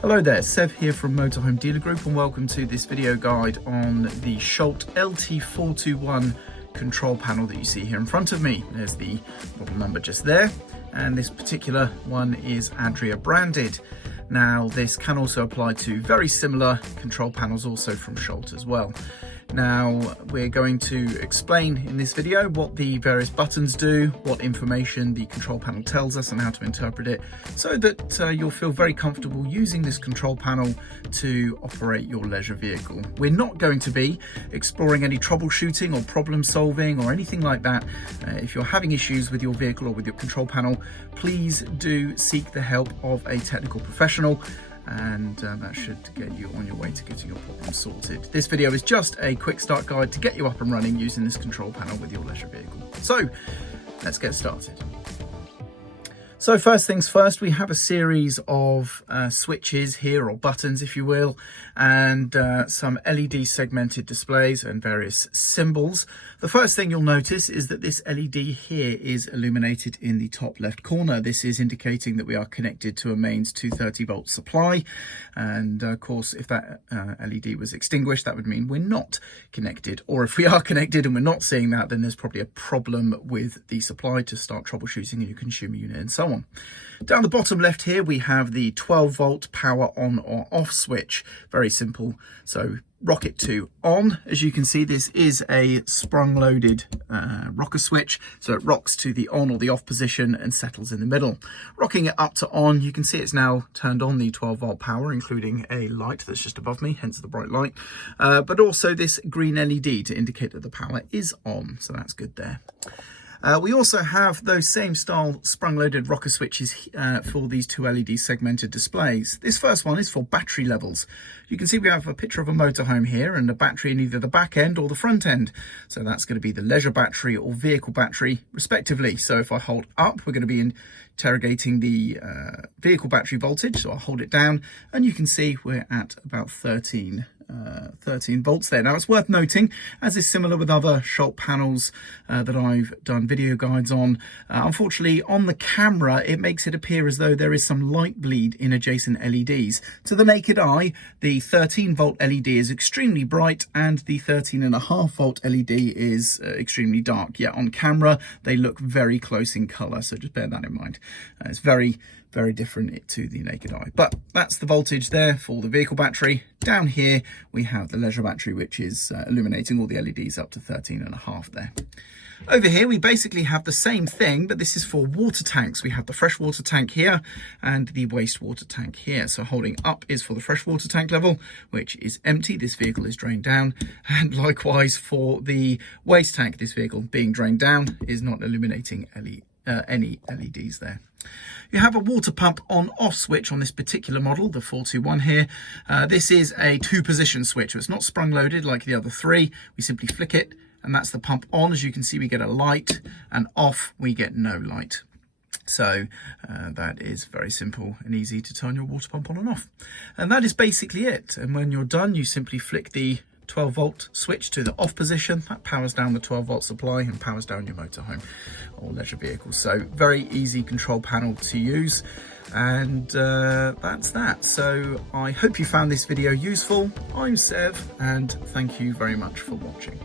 Hello there, Sev here from Motorhome Dealer Group, and welcome to this video guide on the Schaudt LT 421 control panel that you see here in front of me. There's the model number just there, and this particular one is Adria branded. Now this can also apply to very similar control panels also from Schaudt as well. Now we're going to explain in this video what the various buttons do, what information the control panel tells us and how to interpret it, so that you'll feel very comfortable using this control panel to operate your leisure vehicle. We're not going to be exploring any troubleshooting or problem solving or anything like that. If you're having issues with your vehicle or with your control panel, please do seek the help of a technical professional, and that should get you on your way to getting your problem sorted. This video is just a quick start guide to get you up and running using this control panel with your leisure vehicle. So let's get started. So first things first, we have a series of switches here, or buttons if you will, and some LED segmented displays and various symbols. The first thing you'll notice is that this LED here is illuminated in the top left corner. This is indicating that we are connected to a mains 230 volt supply, and of course if that LED was extinguished, that would mean we're not connected, or if we are connected and we're not seeing that, then there's probably a problem with the supply to start troubleshooting your consumer unit and so on. Down the bottom left here we have the 12 volt power on or off switch. Very simple. So rocket to on. As you can see, this is a sprung loaded rocker switch, so it rocks to the on or the off position and settles in the middle. Rocking it up to on, you can see it's now turned on the 12 volt power, including a light that's just above me, hence the bright light, but also this green LED to indicate that the power is on, so that's good there. We also have those same style sprung loaded rocker switches for these two LED segmented displays. This first one is for battery levels. You can see we have a picture of a motorhome here and a battery in either the back end or the front end. So that's going to be the leisure battery or vehicle battery respectively. So if I hold up, we're going to be interrogating the vehicle battery voltage. So I'll hold it down and you can see we're at about 13 volts there. Now it's worth noting, as is similar with other Schaudt panels that I've done video guides on, unfortunately on the camera it makes it appear as though there is some light bleed in adjacent LEDs. To the naked eye, the 13 volt LED is extremely bright and the 13.5 volt LED is extremely dark, yet on camera they look very close in color, so just bear that in mind. It's very different to the naked eye, but that's the voltage there for the vehicle battery. Down here we have the leisure battery, which is illuminating all the LEDs up to 13.5 there. Over here we basically have the same thing, but this is for water tanks. We have the freshwater tank here and the wastewater tank here. So holding up is for the freshwater tank level, which is empty. This vehicle is drained down, and likewise for the waste tank, this vehicle being drained down is not illuminating any LEDs there. You have a water pump on off switch on this particular model, the 421 here. This is a 2-position switch, so it's not sprung loaded like the other 3. We simply flick it and that's the pump on. As you can see, we get a light, and off we get no light. So that is very simple and easy to turn your water pump on and off. And that is basically it. And when you're done, you simply flick the 12 volt switch to the off position. That powers down the 12 volt supply and powers down your motorhome or leisure vehicle. So very easy control panel to use, and that's that. So I hope you found this video useful. I'm Sev, and thank you very much for watching.